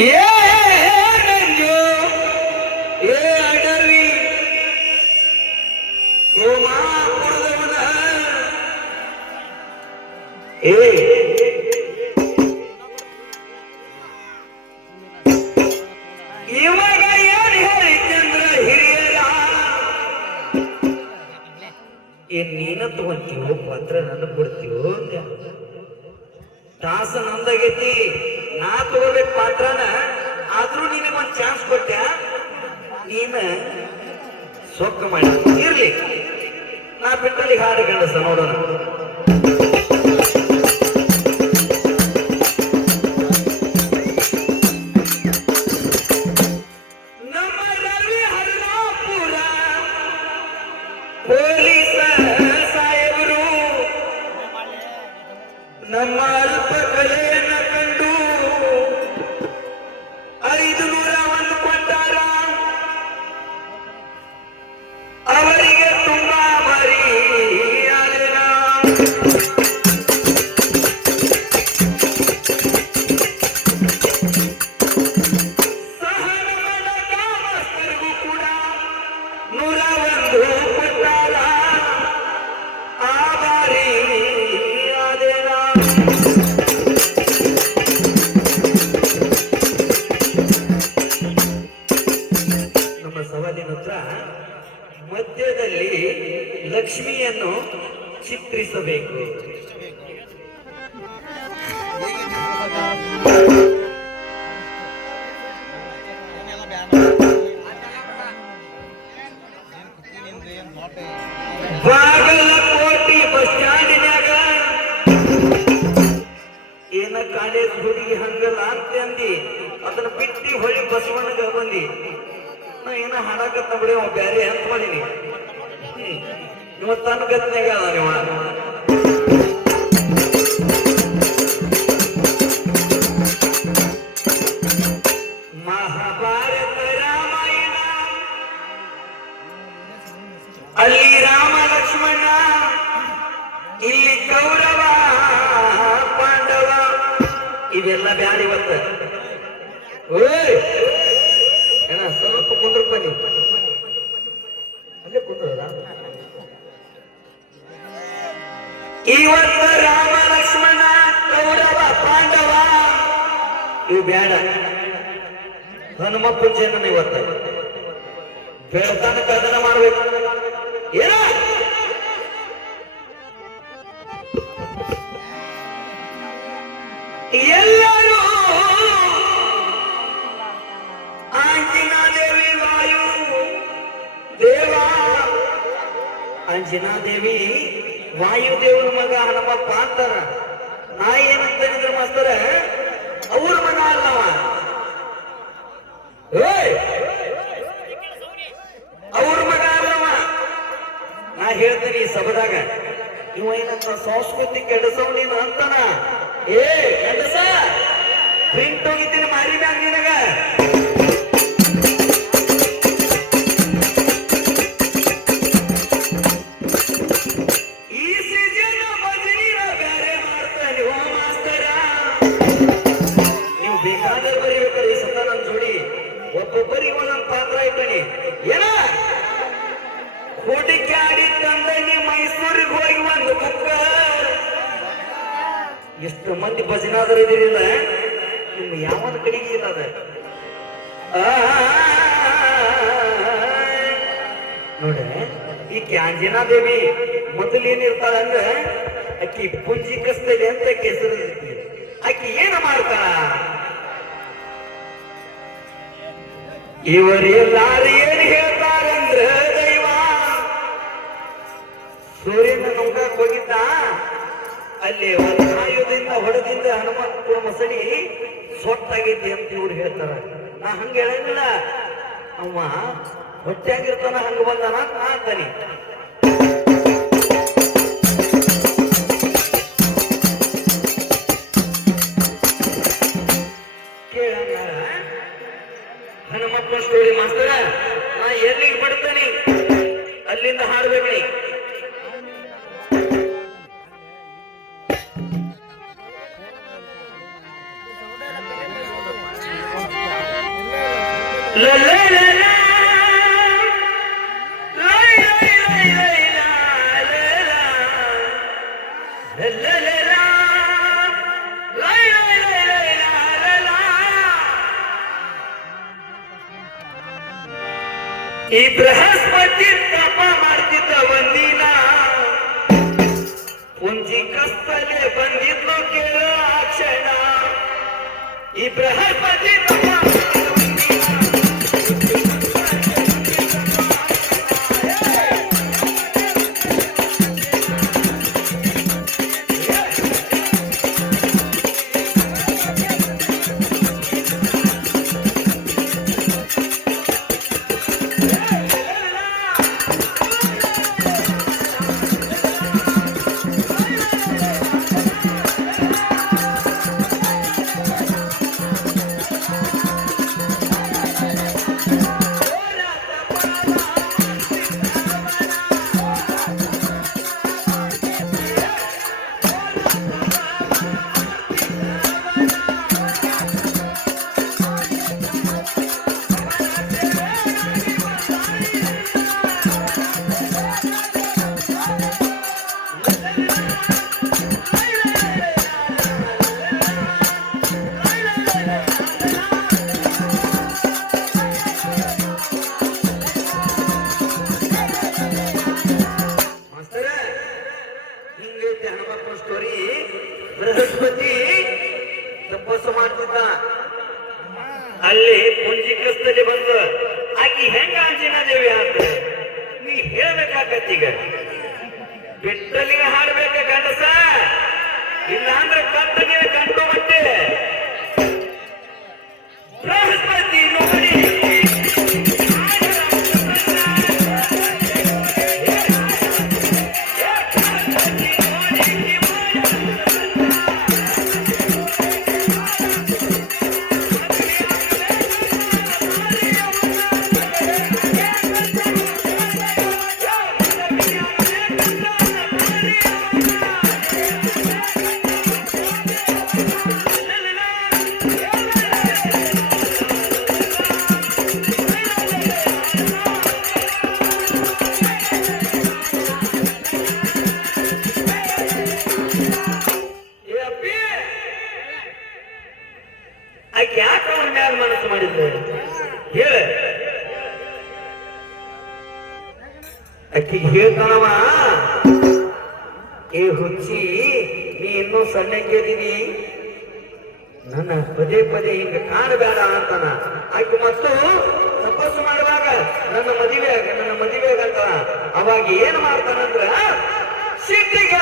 ಏ ನಂಜು ಏ ಅಡವಿ ಸೋಮಾಪುರದವನ ಏ ಇವಾಗ ಏನ್ ಹರಿಚಂದ್ರ ಹಿರಿಯರ ಏನ್ ನೀನ ತಗೊಂತೀವೋ ಪತ್ರ ನನಗ್ ಕೊಡ್ತೀವೋ ಅಂದೆ ತಾಸ ನಂದಾಗೈತಿ ನಾ ತಗೋಬೇಕು ಪಾತ್ರನ ಆದ್ರೂ ನಿನಗೊಂದ್ ಚಾನ್ಸ್ ಕೊಟ್ಟೆ ನೀನ ಸೊಕ್ಕ ಮಾಡಿ ಇರ್ಲಿ ನಾ ಬಿಟ್ಟಲ್ಲಿ ಹಾಡು ಗಂಡಸ ನೋಡೋಣ ನಮ್ಮ ರವಿ ಹರಿನಾಪುರ ಪೊಲೀಸ ಸಾಹೇಬರು ನಮ್ಮ ಅಲ್ಪ ಕಲೆಯನ್ನ ಕಂಡು 501 ಕೊಟ್ಟಾರ ಅವರಿಗೆ ತುಂಬಾ ಭಾರಿ ಸಹನ ಗ್ರಾಮಸ್ಥರಿಗೂ ಕೂಡ 101 ಕೊಟ್ಟಾರ ಆ ಬಾರಿ ನಮ್ಮ ಸವಾಲಿನ ಹತ್ರ ಮಧ್ಯದಲ್ಲಿ ಲಕ್ಷ್ಮಿಯನ್ನು ಚಿತ್ರಿಸಬೇಕು ಬಾಗಲಕೋಟೆ ಬಸ್ ಸ್ಟ್ಯಾಂಡಿನಾಗ ಏನ ಕಾಲೇಜ್ ಹುಡುಗಿ ಹಂಗಲ್ಲ ಅಂದಿ ಅದನ್ನ ಬಿಟ್ಟಿ ಹೊಳಿ ಬಸವಣ್ಣಗ ಬಂದಿ ನಾ ಏನ ಹಾಡಾಕತ್ತ ಬಿಡಿ ಬ್ಯಾರೆ ಅಂತ ಮಾಡೀನಿ ಇವ ತನ್ನ ಗತಿನಾಗ ಅದ ನೀವ ಮಹಾಭಾರತ ರಾಮಾಯಣ ಅಲ್ಲಿ ರಾಮ ಲಕ್ಷ್ಮಣ ಇಲ್ಲಿ ಕೌರವ ಪಾಂಡವ ಇವೆಲ್ಲ ಬ್ಯಾಡ ಇವತ್ತ ಓಯ್ ಏನ ಸ್ವಲ್ಪ ಕುಂದ್ರಪ್ಪ ನೀವು ಅಲ್ಲೇ ಕುಂದ್ರ ಇವತ್ತ ರಾಮ ಲಕ್ಷ್ಮಣ ಕೌರವ ಪಾಂಡವ ಇವು ಬ್ಯಾಡ ಹನುಮಪ್ಪನ ಜನ ಇವತ್ತ ಬೆಳತನ ಕದನ ಮಾಡ್ಬೇಕು ಏನ ಎಲ್ಲರೂ ಆಂಜನಾದೇವಿ ವಾಯು ದೇವ ಅಂಜನಾದೇವಿ ವಾಯುದೇವನ ಮಗ ಹನುಮಪ್ಪ ಅಂತಾರ ನಾ ಏನಂತ ಮಾಸ್ತರ ಅವ್ರ ಮಗ ಅಲ್ಲವ ಅವ್ರ ಮಗ ಅಲ್ಲವ ನಾ ಹೇಳ್ತೀನಿ ಈ ಸಭದಾಗ ಇವ ಏನಂತ ಸಂಸ್ಕೃತಿ ಕೆಡಸವ್ ನೀನು ಅಂತಾನ ಏ ಕೆಡಸ ಪ್ರಿಂಟ್ ಹೋಗಿದ್ದೀನಿ ಮಾರಿ ಮ್ಯಾಗ ನಿನಗ ಒಬ್ಬೊಬ್ಬರಿಗೆ ಒಂದೊಂದು ಪಾತ್ರ ಇದ್ದಾನೆ ಏನ ಹುಡುಕಾಡಿ ತಂದನಿ ಮೈಸೂರಿಗೆ ಹೋಗಿ ಒಂದು ಬುಕ್ಕ ಎಷ್ಟು ಮಂದಿ ಭಜನಾದರು ಇದಿರಿಲ್ಲ ನಿಮ್ಮ ಯಾವನ ಕಡೆಗೆ ಇಲ್ಲ ಅದ ನೋಡ್ರೆ ಈಕೆ ಅಂಜನಾದೇವಿ ಮೊದಲು ಏನಿರ್ತಾಳ ಅಂದ್ರೆ ಆಕಿ ಪುಂಜಿ ಕಸ್ತಲಿ ಅಂತ ಹೆಸರು ಆಕಿ ಏನ ಮಾಡ್ತಾಳ ಇವರೆಲ್ಲಾರು ಏನ್ ಹೇಳ್ತಾರಂದ್ರ ದೈವ ಸೂರ್ಯನ ನುಂಗಕ್ ಹೋಗಿದ್ದ ಅಲ್ಲಿ ಒಂದು ಆಯುಧದಿಂದ ಹೊಡೆದಿಂದ ಹನುಮಂತ ಮಸಡಿ ಸೊಟ್ಟಾಗೈತಿ ಅಂತ ಇವ್ರು ಹೇಳ್ತಾರ ನಾ ಹಂಗ ಹೇಳಂಗಿಲ್ಲ ಅವ ಹೊಟ್ಟೆಯಾಗಿರ್ತಾನ ಹಂಗ ಬಂದಾನ ನಾ ಅಂತಾನಿ ಹನುಮಪ್ಪನ ಸ್ಟೋರಿ ಮಾಸ್ತರ ನಾ ಎಲ್ಲಿಗೆ ಬಿಡ್ತಾನೆ ಅಲ್ಲಿಂದ ಹಾಡ್ಬೇಕಿ ಈ ಬೃಹಸ್ಪತಿ ತಪ ಮಾಡ್ತಿದ್ದ ಒಂದಿನ ಪುಂಜಿ ಕಸ್ತಲೆ ಬಂದಿದ್ದು ಕೇಳೋ ಆ ಕ್ಷಣ ಈ ಬೃಹಸ್ಪತಿ ತಪ ಸ್ಟೋರಿ. ಬೃಹಸ್ಪತಿ ತಪಸ್ಸು ಮಾಡ್ತಿದ್ದ, ಅಲ್ಲಿ ಪುಂಜಿಕಸ್ತಲ್ಲಿ ಬಂದು ಆಕಿ ಹೆಂಗ ಆಂಜನೇಯದೇವಿ ಅಂತ ನೀ ಹೇಳ್ಬೇಕಾಗತ್ತೀಗ. ಬಿಟ್ಟಲಿಗೆ ಹಾಡ್ಬೇಕ ಗಂಡಸ, ಇಲ್ಲ ಅಂದ್ರೆ ಕತ್ತನಿಗೆ ಕಂಡ್ಕೊಂಬಂತೆ. ಬೃಹಸ್ಪತಿ ನೋಡಿ ಆಕೆ ಯಾಕೆ ಅವ್ರ ಮ್ಯಾಲ ಮನಸ್ಸು ಮಾಡಿದ್ರು ಹೇಳ. ಆಕೆಗೆ ಹೇಳ್ತಾನವ, ಏ ಹುಚ್ಚಿ, ನೀ ಇನ್ನೂ ಸಣ್ಣಕ್ಕಿದೀನಿ, ನನ್ನ ಪದೇ ಪದೇ ಹಿಂಗ ಕಾಣಬೇಡ ಅಂತಾನ. ಆಕೆ ಮತ್ತು ತಪಸ್ಸು ಮಾಡುವಾಗ ನನ್ನ ಮದುವೆ ಅಂತ ಅವಾಗ ಏನ್ ಮಾಡ್ತಾನಂದ್ರ ಸಿಟ್ಟಿಗೆ